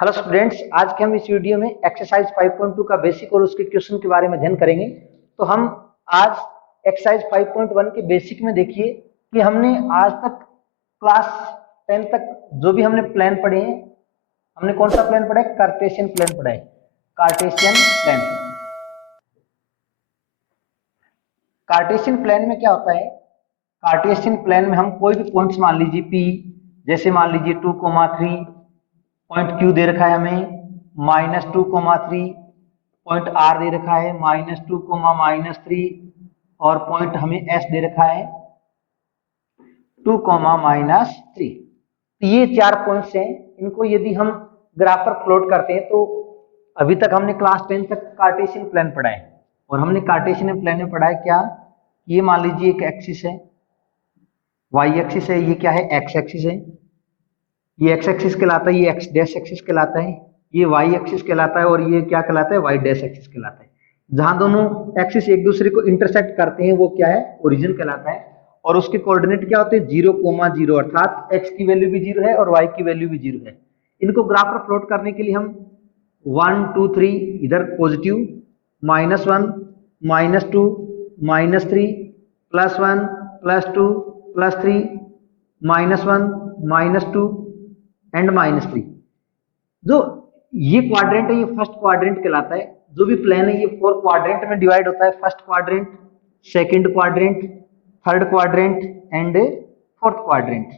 Hello students, आज के हम इस वीडियो में एक्सरसाइज 5.2 का बेसिक और उसके क्वेश्चन के बारे में अध्ययन करेंगे। तो हम आज एक्सरसाइज 5.1 के बेसिक में देखिए कि हमने आज तक क्लास 10 तक जो भी हमने प्लान पढ़े हैं, हमने कौन सा प्लान पढ़ा है? कार्टेशियन प्लान पढ़ा है। Cartesian plan. कार्टेशियन प्लान में क्या होता है? कार्टेशियन प्लान में हम कोई भी पॉइंट्स मान लीजिए P, जैसे मान लीजिए 2,3 पॉइंट Q दे रखा है हमें -2,3, पॉइंट R दे रखा है -2, -3 और पॉइंट हमें S दे रखा है 2, -3। तो ये 4 पॉइंट्स हैं। इनको यदि हम ग्राफ पर प्लॉट करते हैं तो अभी तक हमने क्लास 10 तक कार्टेशियन प्लान पढ़ा है और हमने कार्टेशियन प्लान में पढ़ा है क्या? ये मान लीजिए एक एक्सिस है, वाई एक्सिस है, ये क्या है? एक्स एक्सिस है। ये एक्स एक्सिस कहलाता है, ये एक्स डैश एक्सिस कहलाता है, ये वाई एक्सिस कहलाता है और ये क्या कहलाता है? वाई डैश एक्सिस कहलाता है। जहां दोनों एक्सिस एक दूसरे को इंटरसेक्ट करते हैं वो क्या है? ओरिजिन कहलाता है। और उसके कोऑर्डिनेट क्या होते हैं? 0,0, अर्थात एक्स की वैल्यू भी 0 है और वाई की वैल्यू भी 0 है। इनको ग्राफ पर प्लॉट करने के लिए हम 1, 2, 3 इधर पॉजिटिव, -1, -2, -3, +1, +2, +3, -1, -2 एंड -3। जो ये क्वाड्रेंट है ये फर्स्ट क्वाड्रेंट कहलाता है। जो भी प्लेन है ये 4 क्वाड्रेंट में डिवाइड होता है। First quadrant, second quadrant, third quadrant and fourth quadrant.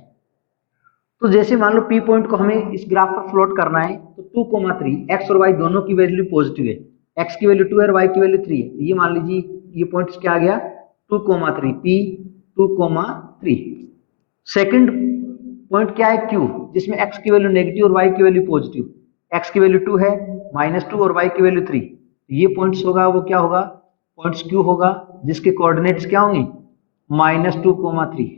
तो जैसे मान लो P पॉइंट को हमें इस ग्राफ पर प्लॉट करना है तो 2,3 एक्स और वाई दोनों की वैल्यू पॉजिटिव है। एक्स की वैल्यू 2 है और वाई की वैल्यू 3 है। तो ये मान लीजिए ये पॉइंट्स क्या आ गया? 2,3 P 2,3। सेकंड पॉइंट क्या है? Q, जिसमें x की वैल्यू नेगेटिव और y की वैल्यू पॉजिटिव। x की वैल्यू 2 है, -2 और y की वैल्यू 3। ये पॉइंट्स होगा वो क्या होगा? पॉइंट्स Q होगा, जिसके कोऑर्डिनेट्स क्या होंगे? -2,3।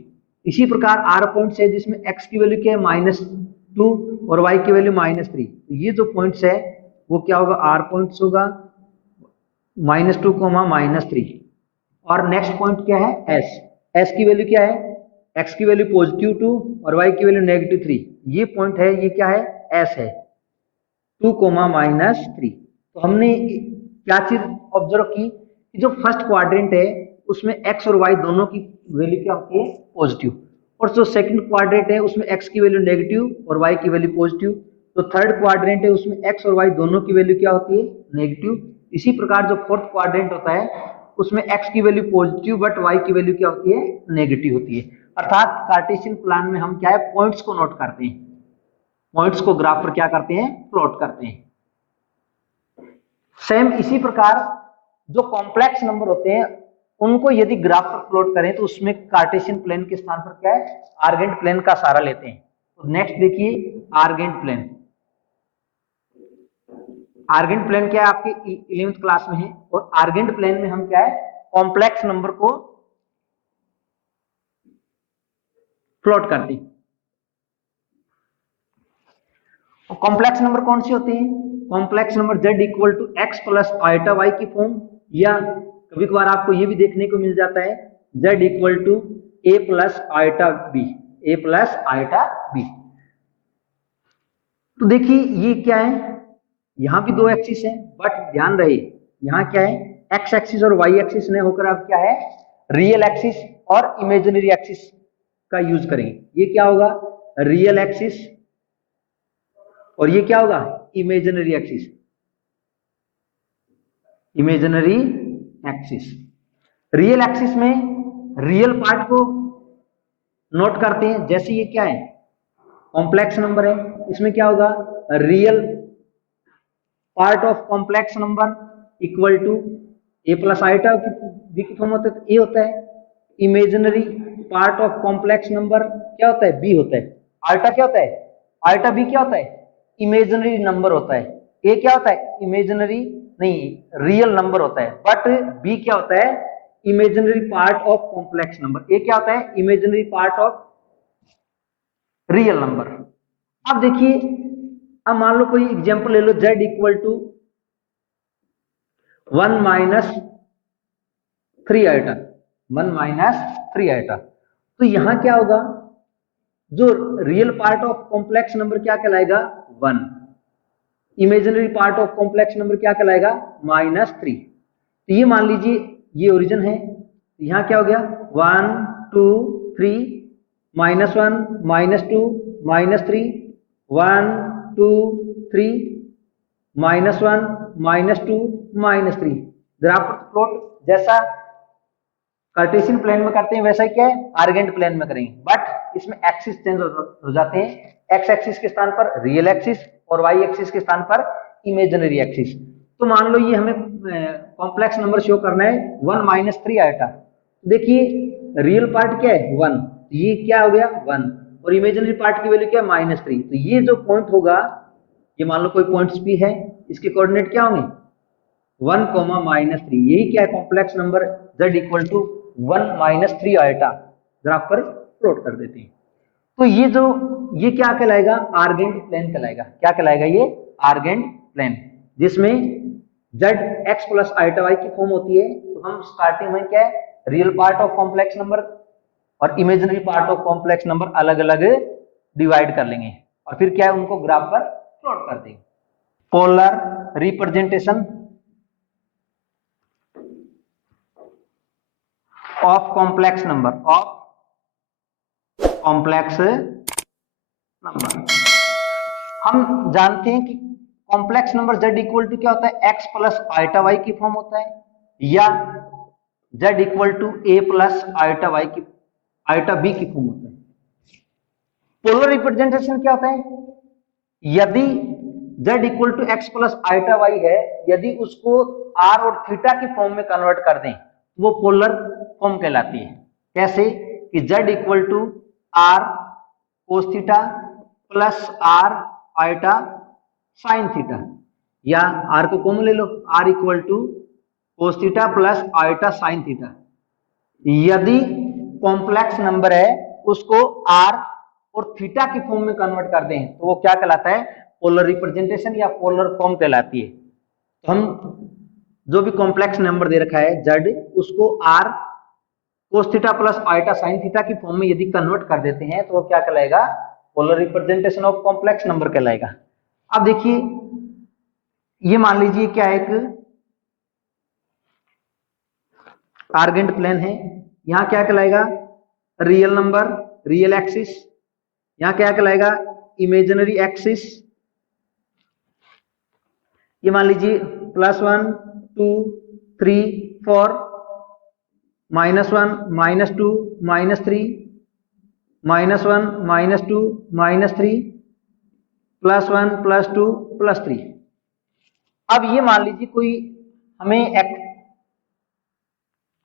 इसी प्रकार R पॉइंट्स है जिसमें x की वैल्यू क्या है? -2 और y की वैल्यू -3। ये जो पॉइंट्स है वो क्या होगा? R पॉइंट्स होगा, -2, -3। और नेक्स्ट पॉइंट क्या है? S। S की वैल्यू क्या है? x की वैल्यू पॉजिटिव 2 और y की वैल्यू -3। ये पॉइंट है, ये क्या है? S है, 2, -3। तो हमने क्या चीज ऑब्जर्व की कि जो फर्स्ट क्वाड्रेंट है उसमें x और y दोनों की वैल्यू क्या होती है? पॉजिटिव। और जो सेकंड क्वाड्रेंट है उसमें x की वैल्यू नेगेटिव और y की वैल्यू पॉजिटिव। तो थर्ड क्वाड्रेंट है उसमें x और y दोनों की वैल्यू क्या होती है? नेगेटिव। इसी प्रकार जो फोर्थ क्वाड्रेंट होता है उसमें x की वैल्यू पॉजिटिव बट y की वैल्यू क्या होती है? नेगेटिव होती है। अर्थात कार्टेशियन प्लान में हम क्या है? पॉइंट्स को नोट करते हैं, पॉइंट्स को ग्राफ पर क्या करते हैं? प्लॉट करते हैं। सेम इसी प्रकार जो कॉम्प्लेक्स नंबर होते हैं उनको यदि ग्राफ पर प्लॉट करें तो उसमें कार्टेशियन प्लेन के स्थान पर क्या है? आर्गेंट प्लेन का सहारा लेते हैं। तो नेक्स्ट देखिए आर्गेंट प्लेन। आर्गेंट प्लेन क्या है? आपके 11th क्लास में है। और आर्गेंट प्लेन में हम क्या है? कॉम्प्लेक्स नंबर को प्लॉट करते हैं। और कॉम्प्लेक्स नंबर कौन सी होती है? Complex number z equal to x plus iota y की फॉर्म, या कभी कभार आपको ये भी देखने को मिल जाता है z equal to a plus iota b, a plus iota b। तो देखिए ये क्या है? यहां भी दो एक्सिस है बट ध्यान रहे यहां क्या है? x एक्सिस और y एक्सिस ने होकर अब क्या है? रियल एक्सिस और इमेजिनरी एक्सिस का यूज करेंगे। ये क्या होगा? रियल एक्सिस और ये क्या होगा? Imaginary axis. Imaginary axis, real axis में रियल पार्ट को नोट करते हैं। जैसे ये क्या है? कॉम्प्लेक्स नंबर है, इसमें क्या होगा? Real part of complex number equal to A plus iota B की फॉर्म होता है, ए होता है। Imaginary part of complex number क्या होता है? बी होता है। आल्टा क्या होता है? आल्टा बी क्या होता है? इमेजिनरी नंबर होता है। ए क्या होता है? इमेजिनरी नहीं, रियल नंबर होता है। बट बी क्या होता है? Imaginary part of complex number. A क्या होता है? Imaginary part of real number. अब देखिए, अब मान लो कोई एग्जांपल ले लो, z equal to 1 minus 3 iota, 1 minus 3 iota. तो यहां क्या होगा? जो real part of complex number क्या कहलाएगा? 1। Imaginary part of complex number क्या कहलाएगा, -3। तो ये मान लीजिए ये ओरिजिन है, यहाँ क्या हो गया 1 2 3 -1 -2 -3 1 2 3 -1 -2 -3। ग्राफ प्लॉट जैसा कार्टेशियन प्लेन में करते हैं वैसा ही क्या है आर्गेंट प्लेन में करेंगे, बट इसमें एक्सिस चेंज हो जाते हैं। एक्स एक्सिस के स्थान पर रियल एक्सिस और वाई एक्सिस के स्थान पर इमेजिनरी एक्सिस। तो मान लो ये हमें कॉम्प्लेक्स नंबर शो करना है 1 -3 आइटा। देखिए रियल पार्ट क्या है 1, ये क्या हो गया 1 और इमेजिनरी पार्ट की वैल्यू क्या है -3। तो ये जो पॉइंट होगा, ये मान लो कोई पॉइंट्स भी है, इसके कोऑर्डिनेट क्या होंगे 1, -3। यही क्या है complex number z equal to 1 -3 iota graph पर प्लॉट कर देते हैं। तो ये क्या कहलाएगा आर्गेंट प्लेन कहलाएगा। क्या कहलाएगा ये आर्गेंट प्लेन, जिसमें z x plus iota y की फॉर्म होती है। तो हम स्टार्टिंग में क्या है real part of complex number और imaginary part of complex number अलग अलग डिवाइड कर लेंगे और फिर क्या है उनको ग्राफ पर प्लॉट कर देंगे। Polar representation of complex number हम जानते हैं कि complex number z equal to क्या होता है x प्लस आइटा y की फॉर्म होता है, या z equal to a plus iota y की आइटा b की फॉर्म होता है। पोलर रिप्रेजेंटेशन क्या होता है, यदि z equal to x plus iota y है, यदि उसको r और थीटा की फॉर्म में कन्वर्ट कर दें वो पोलर फॉर्म कहलाती है। कैसे कि z equal to r cos theta plus r iota sine theta, या r को कॉमन ले लो r equal to cos theta plus iota sine theta. यदि कॉम्प्लेक्स नंबर है उसको r और थीटा की फॉर्म में कन्वर्ट कर दें तो वो क्या कहलाता है पोलर रिप्रेजेंटेशन या पोलर फॉर्म कहलाती है। तो हम जो भी कॉम्प्लेक्स नंबर दे रखा है z, उसको r cos theta plus iota sine theta की फॉर्म में यदि कन्वर्ट कर देते हैं तो वो क्या कहलाएगा polar representation of complex number कहलाएगा। अब देखिए ये मान लीजिए क्या एक आर्गेंट प्लेन है, यहां क्या कहलाएगा रियल नंबर रियल एक्सिस, यहां क्या कहलाएगा इमेजिनरी एक्सिस। ये मान लीजिए +1 2 3 4 -1 -2 -3 -1 -2 -3 +1 +2 +3। अब ये मान लीजिए कोई हमें एक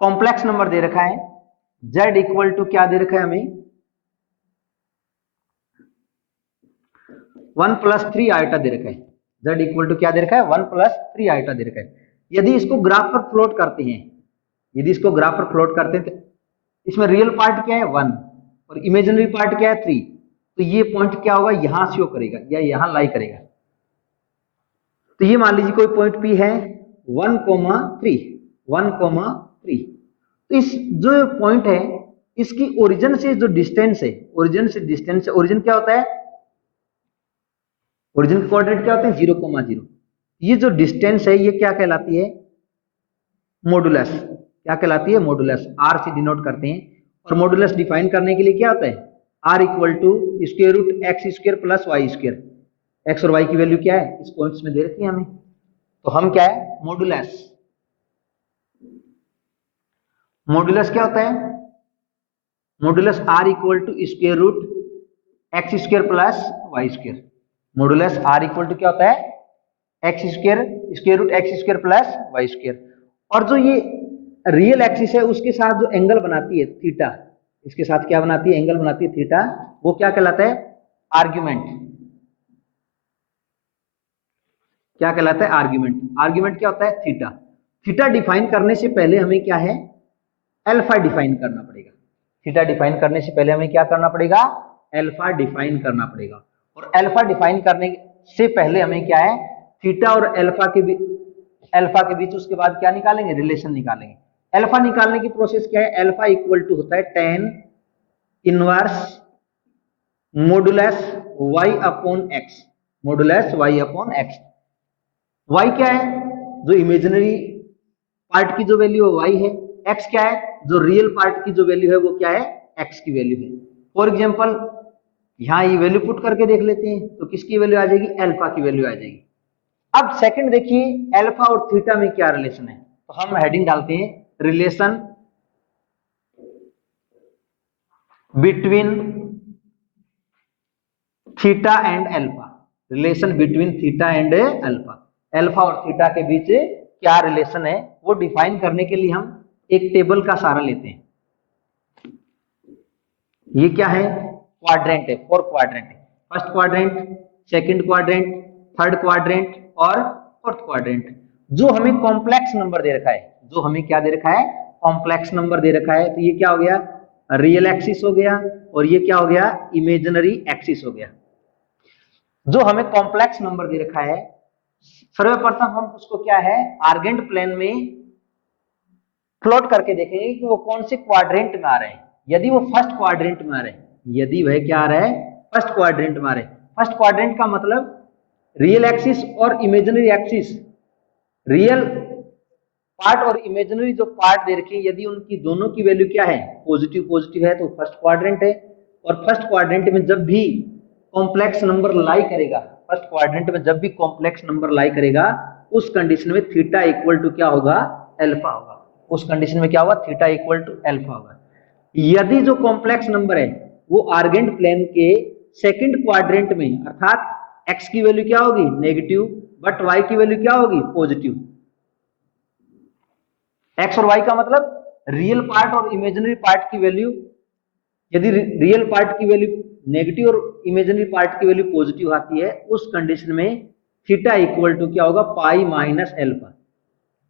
कॉम्प्लेक्स नंबर दे रखा है, z इक्वल टू क्या दे रखा है हमें 1 + 3 आइटा दे रखा है। z इक्वल टू क्या दे रखा है 1 + 3 आइटा दे रखा है। यदि इसको ग्राफ पर प्लॉट करते हैं, यदि इसको ग्राफ पर प्लॉट करते हैं तो इसमें रियल पार्ट क्या है 1 और इमेजिनरी पार्ट क्या है 3। तो ये पॉइंट क्या होगा यहां शो करेगा या यहां लाई करेगा। तो ये मान लीजिए कोई पॉइंट P है 1,3 1,3। तो इस जो पॉइंट है इसकी ओरिजिन से जो डिस्टेंस है, ओरिजिन से डिस्टेंस, ओरिजिन क्या होता है ओरिजिन कोऑर्डिनेट क्या होते हैं 0,0। ये जो डिस्टेंस है ये क्या कहलाती है मॉडुलस। क्या कहलाती है मॉडुलस, r से डिनोट करते हैं। और मॉडुलस डिफाइन करने के लिए क्या होता है r equal to square root x² plus y²। x और y की वैल्यू क्या है इस पॉइंट्स में दे रखी है हमें, तो हम क्या है मॉडुलस, मॉडुलस क्या होता है modulus r equal to square root x² plus y²। Modulus r equal to क्या होता है x² square root x² plus y²। और जो ये रियल एक्सिस है उसके साथ जो एंगल बनाती है थीटा, इसके साथ क्या बनाती है एंगल बनाती है थीटा, वो क्या कहलाता है आर्ग्यूमेंट। क्या कहलाता है आर्ग्यूमेंट। आर्ग्यूमेंट क्या होता है थीटा। थीटा डिफाइन करने से पहले हमें क्या है अल्फा डिफाइन करना पड़ेगा। थीटा डिफाइन करने से पहले हमें क्या करना पड़ेगा अल्फा डिफाइन करना पड़ेगा। और अल्फा डिफाइन करने से पहले हमें क्या है थीटा और अल्फा के बीच उसके बाद क्या निकालेंगे रिलेशन निकालेंगे। अल्फा निकालने की प्रोसेस क्या है अल्फा इक्वल टू होता है tan inverse modulus y upon x, modulus y upon x। y क्या है, जो इमेजिनरी पार्ट की जो वैल्यू है y है, x क्या है, जो रियल पार्ट की जो वैल्यू है वो क्या है, x की वैल्यू है। फॉर एग्जांपल यहाँ ये वैल्यू पुट करके देख लेते हैं, तो किसकी वैल्यू आ जाएगी, अल्फा की वैल्यू आ जाएगी। अब सेकंड देखिए अल्फा और थीटा में क्या रिलेशन है, तो हम हेडिंग डालते हैं relation between theta and alpha. Relation between theta and alpha, alpha और थीटा के बीच क्या रिलेशन है वो डिफाइन करने के लिए हम एक टेबल का सहारा लेते हैं। ये क्या है, क्वाड्रेंट है, 4 क्वाड्रेंट है, first quadrant, second quadrant, third quadrant और फोर्थ क्वाड्रेंट। जो हमें कॉम्प्लेक्स नंबर दे रखा है, जो हमें क्या दे रखा है, कॉम्प्लेक्स नंबर दे रखा है, तो ये क्या हो गया, रियल एक्सिस हो गया, और ये क्या हो गया, इमेजिनरी एक्सिस हो गया। जो हमें कॉम्प्लेक्स नंबर दे रखा है, सर्वप्रथम हम उसको क्या है, आर्गेंट प्लेन में प्लॉट करके देखेंगे कि वो कौन से क्वाड्रेंट में आ रहे हैं। यदि वो फर्स्ट क्वाड्रेंट में आ रहे हैं, यदि वह क्या आ रहा है, फर्स्ट क्वाड्रेंट में आ रहे हैं। फर्स्ट क्वाड्रेंट का मतलब रियल एक्सिस और इमेजिनरी एक्सिस, रियल पार्ट और इमेजिनरी जो पार्ट दे रखे हैं, यदि उनकी दोनों की वैल्यू क्या है, पॉजिटिव पॉजिटिव है, तो फर्स्ट क्वाड्रेंट है। और फर्स्ट क्वाड्रेंट में जब भी कॉम्प्लेक्स नंबर लाई करेगा, फर्स्ट क्वाड्रेंट में जब भी कॉम्प्लेक्स नंबर लाई करेगा, उस कंडीशन में थीटा इक्वल टू क्या होगा, अल्फा होगा। उस कंडीशन में क्या होगा, थीटा इक्वल टू अल्फा होगा। यदि जो कॉम्प्लेक्स नंबर है वो आर्गेंट प्लेन के सेकंड क्वाड्रेंट में, अर्थात x की वैल्यू क्या होगी, नेगेटिव, बट y की वैल्यू क्या होगी, पॉजिटिव। x और y का मतलब रियल पार्ट और इमेजिनरी पार्ट की वैल्यू, यदि रियल पार्ट की वैल्यू नेगेटिव और इमेजिनरी पार्ट की वैल्यू पॉजिटिव आती है, उस कंडीशन में थीटा इक्वल टू क्या होगा, पाई माइनस अल्फा।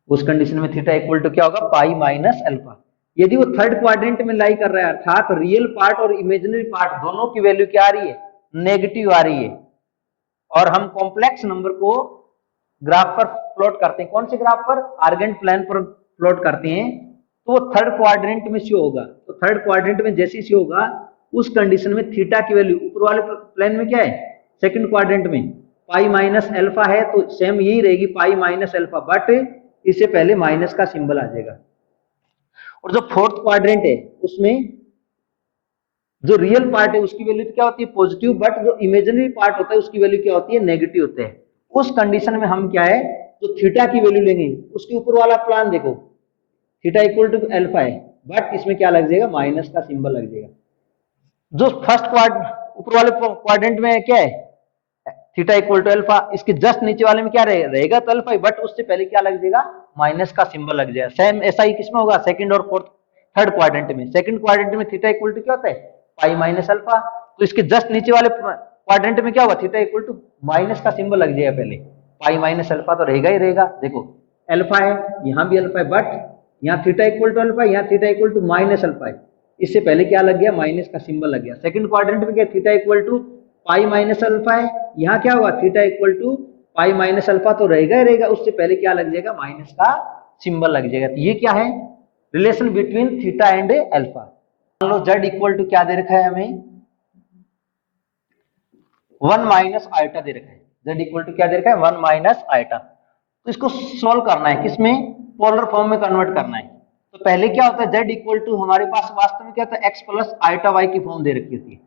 उस कंडीशन में थीटा इक्वल टू क्या होगा, पाई माइनस अल्फा। यदि वो थर्ड क्वाड्रेंट में लाई कर रहा है, अर्थात रियल पार्ट और इमेजिनरी पार्ट दोनों की वैल्यू क्या आ रही है, नेगेटिव आ रही है, और हम कॉम्प्लेक्स नंबर को ग्राफ पर प्लॉट करते हैं, कौन से ग्राफ पर, आर्गेंट प्लेन पर प्लॉट करते हैं, तो वो थर्ड क्वाड्रेंट में शो होगा। तो थर्ड क्वाड्रेंट में जैसे शो होगा, उस कंडीशन में थीटा की वैल्यू ऊपर वाले प्लेन में क्या है, सेकंड क्वाड्रेंट में पाई माइनस अल्फा है, तो सेम यही रहेगी, पाई माइनस अल्फा, बट इससे पहले माइनस का सिंबल आ जाएगा। और जो फोर्थ क्वाड्रेंट है उसमें जो रियल पार्ट है उसकी वैल्यू क्या होती है, पॉजिटिव, बट जो इमेजिनरी पार्ट होता है उसकी वैल्यू क्या होती है, नेगेटिव होते हैं। उस कंडीशन में हम क्या है, जो थीटा की वैल्यू लेंगे, उसके ऊपर वाला प्लान देखो, थीटा इक्वल टू अल्फा है, बट इसमें क्या लग जाएगा, माइनस का सिंबल लग जाएगा। जो फर्स्ट ऊपर वाले क्वाड्रेंट में क्या है, थीटा इक्वल टू अल्फा, इसके जस्ट नीचे वाले में क्या रहेगा, तो अल्फा, बट उससे पहले क्या लग जाएगा, माइनस का सिंबल लग जाएगा। सेम ऐसा ही किसमें होगा, सेकंड और फोर्थ, थर्ड क्वाड्रेंट में। सेकंड क्वाड्रेंट में थीटा इक्वल टू क्या होता है, पाई माइनस अल्फा, तो इसके जस्ट नीचे वाले क्वाड्रेंट में क्या होगा, थीटा इक्वल टू माइनस का सिंबल लग जाएगा पहले, पाई माइनस अल्फा तो रहेगा ही रहेगा। देखो अल्फा है, यहाँ भी अल्फा है, बट यहाँ थीटा इक्वल टू अल्फा, यहाँ theta equal to minus alpha है, इससे पहले क्या लग गया, माइनस का सिंबल लग गया। सेकंड क्वाड्रेंट में क्या, theta equal to pi minus alpha है, यहाँ क्या होगा, theta equal to pi minus alpha तो रहेगा ही रहेगा, उससे पहले क्या लग जाएगा, माइनस का सिंबल लग जाएगा। तो ये क्या है, relation between theta and alpha. मान लो z इक्वल टू क्या दे रखा है हमें, 1 माइनस आइटा दे रखा है, z इक्वल टू क्या दे रखा है, 1 माइनस आइटा। तो इसको सोल्व करना है, किसमें, पोलर फॉर्म में कन्वर्ट करना है। तो पहले क्या होता है, z इक्वल टू हमारे पास वास्तव में क्या होता है, x प्लस आइटा y की फॉर्म दे रखी होती है।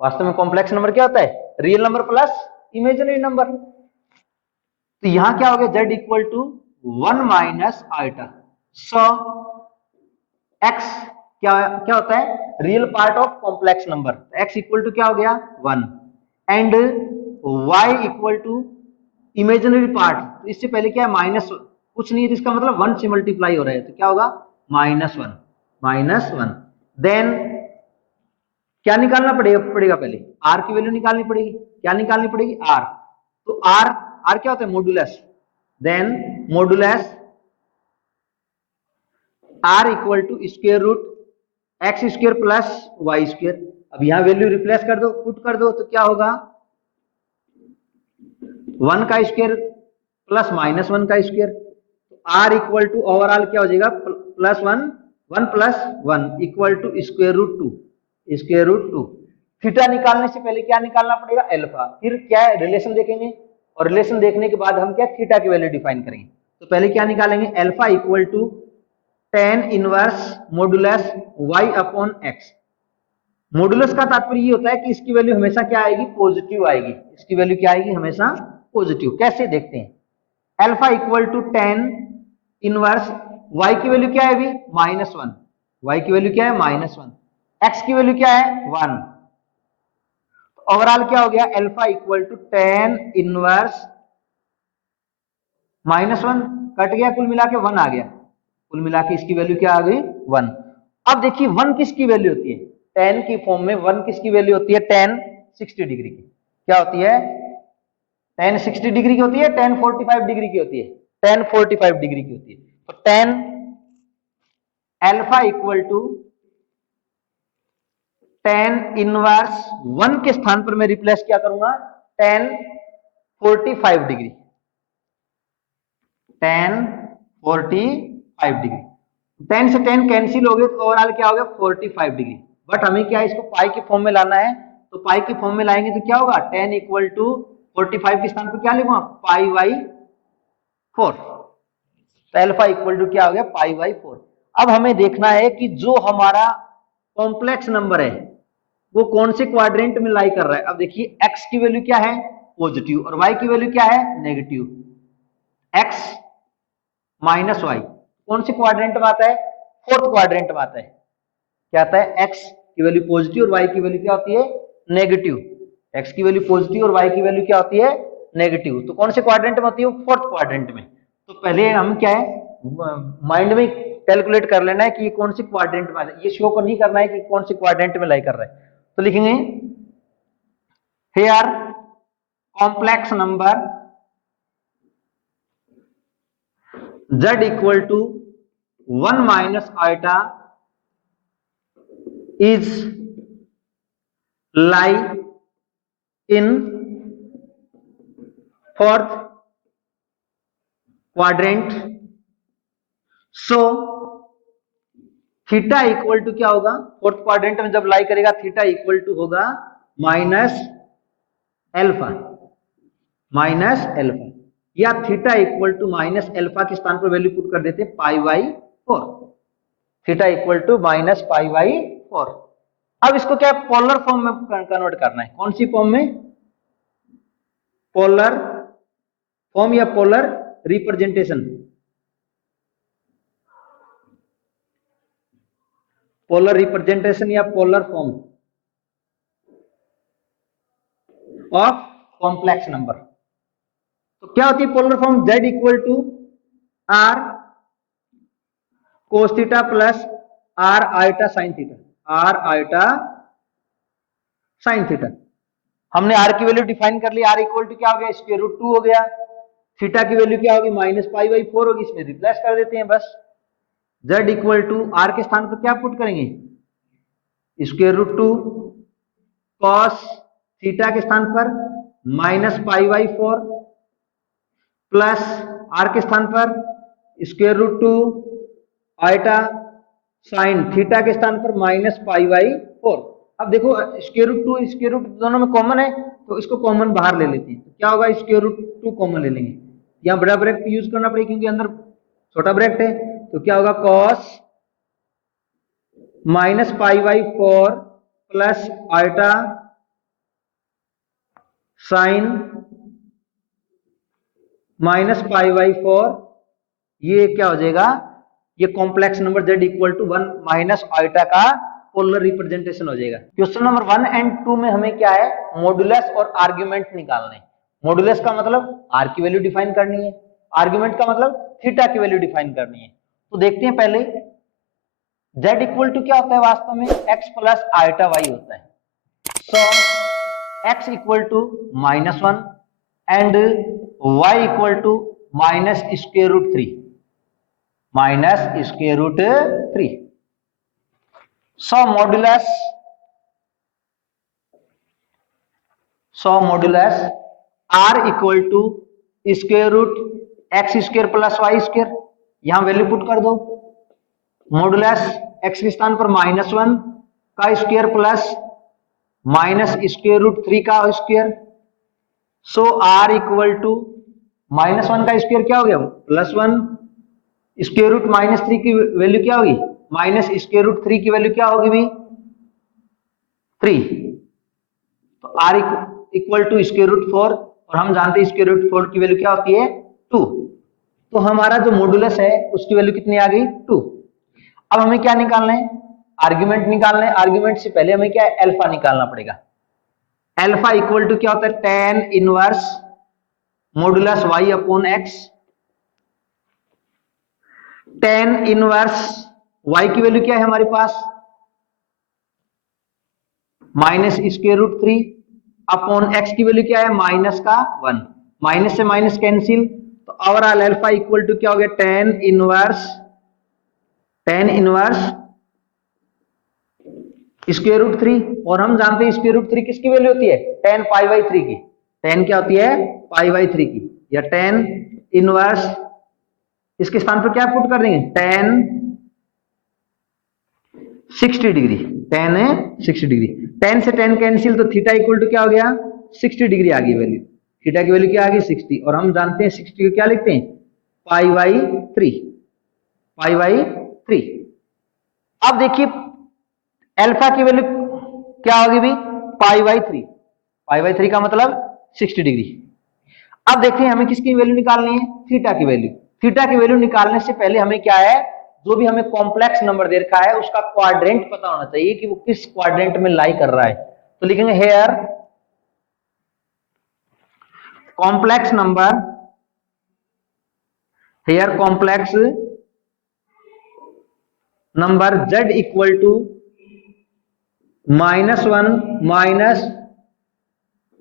वास्तव में कॉम्प्लेक्स नंबर क्या होता है, real number plus imaginary number. तो यहां क्या हो गया, z equal to 1 minus iota. So x क्या क्या होता है, real part of complex number, x equal to क्या हो गया, 1, and y equal to imaginary part, तो इससे पहले क्या है, माइनस कुछ नहीं है, इसका मतलब 1 से मल्टीप्लाई हो रहा है, तो क्या होगा, -1, -1। देन क्या निकालना पड़ेगा पहले, r की वैल्यू निकालनी पड़ेगी। क्या निकालनी पड़ेगी, r। तो r क्या होता है, modulus. Then modulus r equal to square root x square plus y square. अब यहां वैल्यू रिप्लेस कर दो, पुट कर दो, तो क्या होगा, 1 का स्क्वायर प्लस -1 का square. r equal to overall क्या हो जाएगा, +1, 1 + 1 equal to square root 2, square root 2। थीटा निकालने से पहले क्या निकालना पड़ेगा, अल्फा। फिर क्या है, रिलेशन देखेंगे, और रिलेशन देखने के बाद हम क्या थीटा की वैल्यू डिफाइन करेंगे। तो पहले क्या निकालेंगे, alpha equal to tan inverse modulus y upon x। मॉडुलस का तात्पर्य ये होता है कि इसकी वैल्यू हमेशा क्या आएगी, पॉजिटिव आएगी। इसकी वैल्यू क्या आएगी, हमेशा पॉजिटिव। कैसे देखते हैं, alpha equal to tan inverse y की वैल्यू क्या है अभी, -1। y की वैल्यू क्या है, -1। x की वैल्यू क्या है, 1। ओवरऑल क्या हो गया, alpha equal to tan inverse -1 cut गया, कुल मिला के 1 आ गया। कुल मिला के इसकी वैल्यू क्या आ गई, 1। अब देखिए 1 किसकी वैल्यू होती है, tan की फॉर्म में 1 किसकी वैल्यू होती है, tan 60 डिग्री की। क्या होती है, tan 60 डिग्री की होती है, tan 45 डिग्री की होती है, tan 45 डिग्री की होती है। तो tan alpha equal to tan inverse 1 के स्थान पर मैं रिप्लेस क्या करूंगा, tan 45 डिग्री, tan 45 डिग्री। 10 से 10 कैंसिल हो गए तो ओवरऑल क्या हो गया, 45 डिग्री। बट हमें क्या है, इसको पाई के फॉर्म में लाना है। तो पाई के फॉर्म में लाएंगे तो क्या होगा, tan इक्वल टू 45 के स्थान पर क्या लिखूंगा, पाई बाई 4। तो अल्फा इक्वल टू क्या हो गया, पाई बाई 4। अब हमें देखना है कि जो हमारा कॉम्प्लेक्स नंबर है वो कौन से क्वाड्रेंट में लाई कर रहा है। अब देखिए x की वैल्यू क्या है, पॉजिटिव, और y की वैल्यू क्या है, नेगेटिव। x माइनस वाई कौन से क्वाड्रेंट में आता है, फोर्थ क्वाड्रेंट में आता है। क्या आता है, x की वैल्यू पॉजिटिव और y की वैल्यू क्या होती है, नेगेटिव। x की वैल्यू पॉजिटिव और y की वैल्यू क्या होती है, नेगेटिव। तो कौन से क्वाड्रेंट में होती है, फोर्थ क्वाड्रेंट में। तो पहले हम क्या है, माइंड में कैलकुलेट कर लेना है कि ये कौन से क्वाड्रेंट में आता है। ये शो को नहीं करना है कि कौन से क्वाड्रेंट में लाई कर रहा है। तो लिखेंगे here complex number z equal to 1 minus iota is lie in fourth quadrant, so theta equal to क्या होगा, फोर्थ क्वाड्रेंट में जब लाई करेगा थीटा इक्वल टू होगा माइनस एल्फा, माइनस एल्फा, या theta equal to minus alpha के स्थान पर वैल्यू पुट कर देते हैं pi by 4। Theta equal to minus pi by 4। अब इसको क्या पोलर फॉर्म में कन्वर्ट करना है। कौन सी फॉर्म में, पोलर फॉर्म या पोलर रिप्रेजेंटेशन, पोलर रिप्रेजेंटेशन या polar form of complex number. तो क्या होती है polar form, z equal to r cos theta plus r iota sine theta, r iota sine theta. हमने r की वैल्यू डिफाइन कर ली, r इक्वल टू क्या हो गया, स्क्वायर रूट 2 हो गया। थीटा की वैल्यू क्या होगी, माइनस पाई बाई 4 होगी, इसमें रिप्लेस कर देते हैं बस। z इक्वल टू r के स्थान पर क्या पुट करेंगे, स्क्वायर रूट 2 कॉस थीटा के स्थान पर minus pi by 4 plus r के स्थान पर square root 2 iota sine theta के स्थान पर माइनस पाई बाई 4। अब देखो स्क्वायर रूट 2 स्क्वायर रूट दोनों में कॉमन है, तो इसको कॉमन बाहर ले लेते हैं। तो क्या होगा, स्क्वायर रूट 2 कॉमन ले लेंगे, यहाँ बड़ा ब्रैकेट यूज करना पड़ेगा क्योंकि अंदर छोटा ब्रैकेट है। तो क्या होगा, cos minus pi by 4 plus iota sine minus pi by 4। ये क्या हो जाएगा, ये complex number z equal to 1 minus iota का पोलर रिप्रेजेंटेशन हो जाएगा। क्वेश्चन नंबर 1 एंड 2 में हमें क्या है, मॉडुलस और आर्ग्यूमेंट निकालने। मॉडुलस का मतलब r की वैल्यू डिफाइन करनी है, आर्ग्यूमेंट का मतलब थीटा की वैल्यू डिफाइन करनी है। तो देखते हैं पहले z इक्वल टू क्या होता है, वास्तव में x प्लस आइटा y होता है। So x equal to -1 and y equal to minus square root 3, minus square root 3। So modulus r equal to square root x square plus y square, यहां value put कर दो। Modulus x के स्थान पर -1 का square plus minus square root 3 का square so r equal to -1 का square क्या हो गया, +1, स्क्वायर रूट -3 की वैल्यू क्या होगी, -√3 की वैल्यू क्या होगी भी, 3। तो आर इक्वल टू √4, और हम जानते हैं √4 की वैल्यू क्या होती है, 2। तो हमारा जो मॉडुलस है उसकी वैल्यू कितनी आ गई, 2। अब हमें क्या निकालना है, आर्ग्यूमेंट निकालना है। आर्ग्यूमेंट से पहले हमें क्या है, अल्फा निकालना पड़ेगा। अल्फा इक्वल टू क्या होता है, tan inverse modulus y upon x। tan inverse y की वैल्यू क्या है हमारे पास, -√3 अपॉन x की वैल्यू क्या है, -1। माइनस से माइनस कैंसिल, तो ओवरऑल अल्फा इक्वल टू क्या हो गया, tan इनवर्स √3। और हम जानते हैं √3 किसकी वैल्यू होती है, tan π/3 की। tan क्या होती है, π/3 की, या tan इनवर्स, इसके स्थान पर क्या पुट कर देंगे, tan 60 डिग्री। tan है 60 डिग्री, tan से tan कैंसिल, तो थीटा इक्वल टू क्या हो गया, 60 डिग्री आ गई वैल्यू। थीटा की वैल्यू क्या आ गई, 60। और हम जानते हैं 60 को क्या लिखते हैं, π/3। अब देखिए अल्फा की वैल्यू क्या होगी भी, π/3। π/3 का मतलब 60 डिग्री। अब देखते हैं हमें किसकी वैल्यू निकालनी है, थीटा की वैल्यू। थीटा की वैल्यू निकालने से पहले हमें क्या है, जो भी हमें कॉम्प्लेक्स नंबर दे रखा है उसका क्वाड्रेंट पता होना चाहिए कि वो किस क्वाड्रेंट में लाई कर रहा है। तो लिखेंगे here complex number, here complex number z equal to -1 minus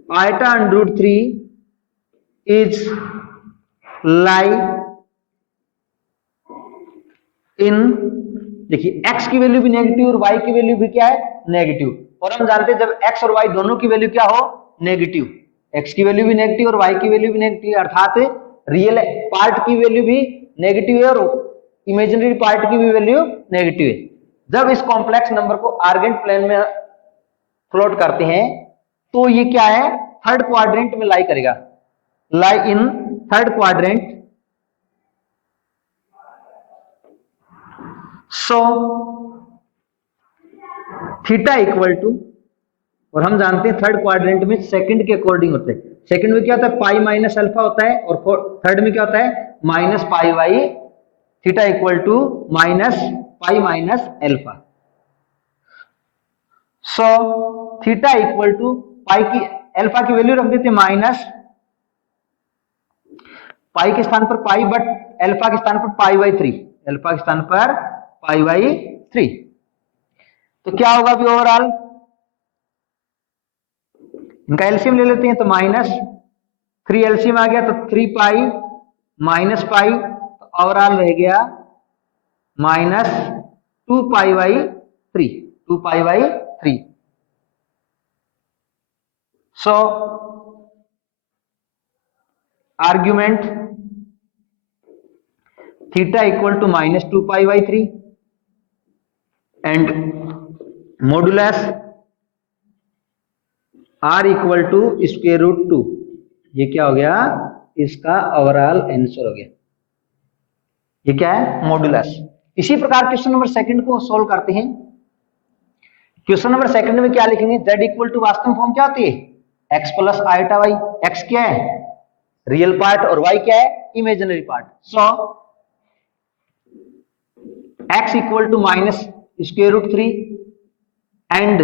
i√3 is lie in, देखिए x की वैल्यू भी नेगेटिव और y की वैल्यू भी क्या है, नेगेटिव। और हम जानते हैं जब x और y दोनों की वैल्यू क्या हो, नेगेटिव, x की वैल्यू भी नेगेटिव और y की वैल्यू भी नेगेटिव, अर्थात रियल पार्ट की वैल्यू भी नेगेटिव है और इमेजिनरी पार्ट की भी वैल्यू नेगेटिव है। जब इस कॉम्प्लेक्स नंबर को आर्गेंट प्लेन में फ्लोट करते हैं तो ये क्या है, थर्ड क्वाड्रेंट में लाई करेगा, lie in third quadrant. So theta equal to, और हम जानते हैं थर्ड क्वाड्रेंट में सेकंड के अकॉर्डिंग होते हैं। सेकंड में क्या होता है, पाई माइनस अल्फा होता है, और थर्ड में क्या होता है, -π/, theta equal to -π minus alpha. So theta equal to pi की, अल्फा की वैल्यू रख देते हैं माइनस, पाई के स्थान पर पाई, बट अल्फा के स्थान पर π/3, अल्फा के स्थान पर π/3। तो क्या होगा भी ओवरऑल, इनका एलसीएम ले लेते हैं, तो -3 एलसीएम आ गया, तो 3π -π, तो ओवरऑल रह गया -2π/3, 2π/3। So argument theta equal to -2π/3 and modulus r equal to √2। ये क्या हो गया, इसका ओवरऑल आंसर हो गया। ये क्या है, मॉडुलस। इसी प्रकार क्वेश्चन नंबर सेकंड को सोल्व करते हैं। क्वेश्चन नंबर सेकंड में क्या लिखेंगे, z इक्वल टू वास्तव फॉर्म क्या होती है, x plus iota y। x क्या है, रियल पार्ट, और y क्या है, imaginary part. So x equal to -√3 and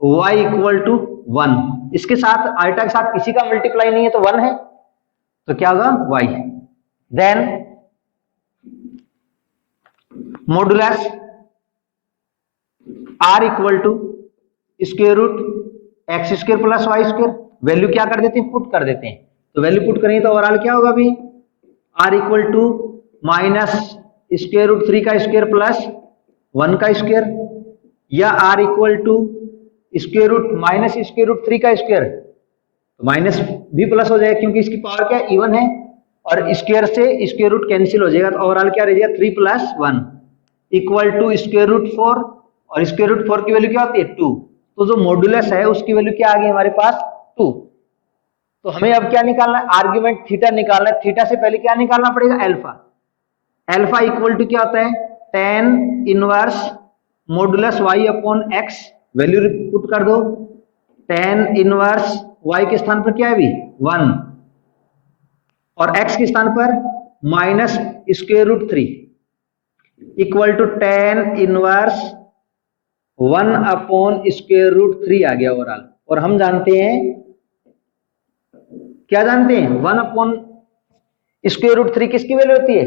y equal to 1। इसके साथ आइटा के साथ किसी का मल्टीप्लाई नहीं है तो 1 है, तो क्या होगा, y। Then modulus r equal to √x² plus y²। Value क्या कर देते हैं, पुट कर देते हैं, तो वैल्यू पुट करेंगे तो ओवरऑल क्या होगा भी, r इक्वल टू -√3 का स्क्वायर प्लस 1 का स्क्वायर, या r इक्वल टू -√3 का स्क्वायर, तो माइनस भी प्लस हो जाएगा क्योंकि इसकी पावर क्या है, इवन है, और स्क्वायर से स्क्वायर रूट कैंसिल हो जाएगा, तो ओवरऑल क्या रह जाएगा, 3 + 1 इक्वल टू √4, और √4 की वैल्यू क्या होती है, 2। तो जो मॉडुलस है उसकी वैल्यू क्या आ गई हमारे पास, 2। तो हमें अब क्या निकालना है, आर्ग्यूमेंट थीटा निकालना है। थीटा से पहले क्या निकालना पड़ेगा, अल्फा। अल्फा इक्वल टू क्या होता है, tan inverse modulus y upon x, value put कर दो। tan इनवर्स y के स्थान पर क्या है अभी 1, और x के स्थान पर minus square root 3 equal to tan inverse 1 upon square root 3 आ गया ओवरऑल। और हम जानते हैं, क्या जानते हैं, 1 अपॉन स्क्वायर रूट 3 किसकी वैल्यू होती है,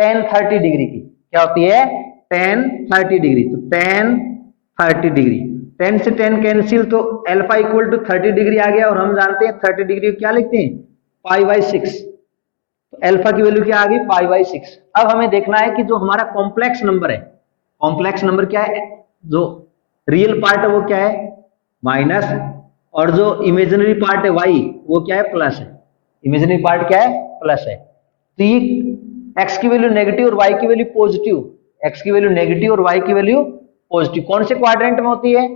tan 30 डिग्री की। क्या होती है, tan 30 डिग्री। तो tan 30 डिग्री, 10 से 10 कैंसिल, तो अल्फा इक्वल टू 30 डिग्री आ गया। और हम जानते हैं 30 डिग्री को क्या लिखते हैं, π/6। तो अल्फा की वैल्यू क्या आ गई, π/6। अब हमें देखना है कि जो हमारा कॉम्प्लेक्स नंबर है, कॉम्प्लेक्स नंबर क्या है, जो रियल पार्ट है वो क्या है माइनस, और जो इमेजिनरी पार्ट है y वो क्या है प्लस है। इमेजिनरी पार्ट क्या है, प्लस है। तो ये x की वैल्यू नेगेटिव और y की वैल्यू पॉजिटिव, x की वैल्यू नेगेटिव और y की वैल्यू पॉजिटिव कौन से क्वाड्रेंट में होती है,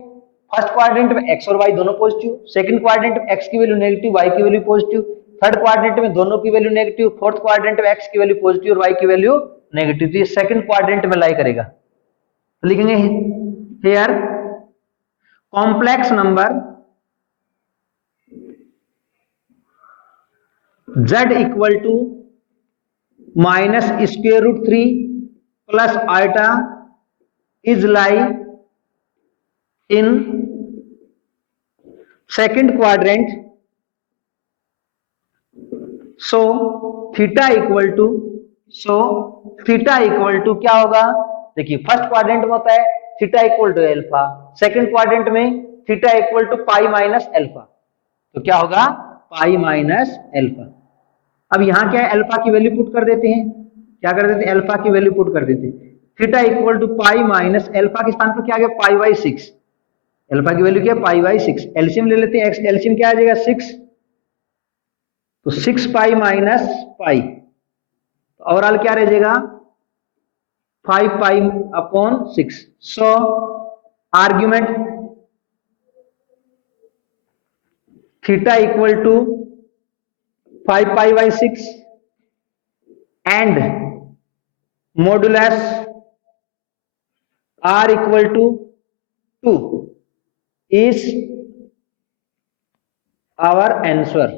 फर्स्ट क्वाड्रेंट में x और y दोनों पॉजिटिव, सेकंड क्वाड्रेंट में x की वैल्यू नेगेटिव y की वैल्यू पॉजिटिव, थर्ड क्वाड्रेंट में दोनों की वैल्यू नेगेटिव, फोर्थ क्वाड्रेंट में x की वैल्यू पॉजिटिव और y की वैल्यू नेगेटिव। तो ये सेकंड क्वाड्रेंट में लाई करेगा। तो लिखेंगे here complex number z equal to minus square root 3 plus iota is lie in second quadrant. So theta equal to क्या होगा, देखिए फर्स्ट क्वाड्रेंट में होता है theta equal to alpha, second quadrant में theta equal to pi minus alpha. तो क्या होगा, पाई माइनस अल्फा। अब यहां क्या है, अल्फा की वैल्यू पुट कर देते हैं, क्या कर देते हैं, अल्फा की वैल्यू पुट कर देते हैं। Theta equal to pi minus alpha के स्थान पर क्या आ गया, π/6। अल्फा की वैल्यू क्या है, π/6। एलसीएम ले लेते हैं, एलसीएम क्या आ जाएगा 6, तो 6 पाई माइनस पाई, ओवरऑल क्या रह जाएगा 5 pi upon 6। So argument theta equal to 5 π/6 and modulus r equal to 2 is our answer।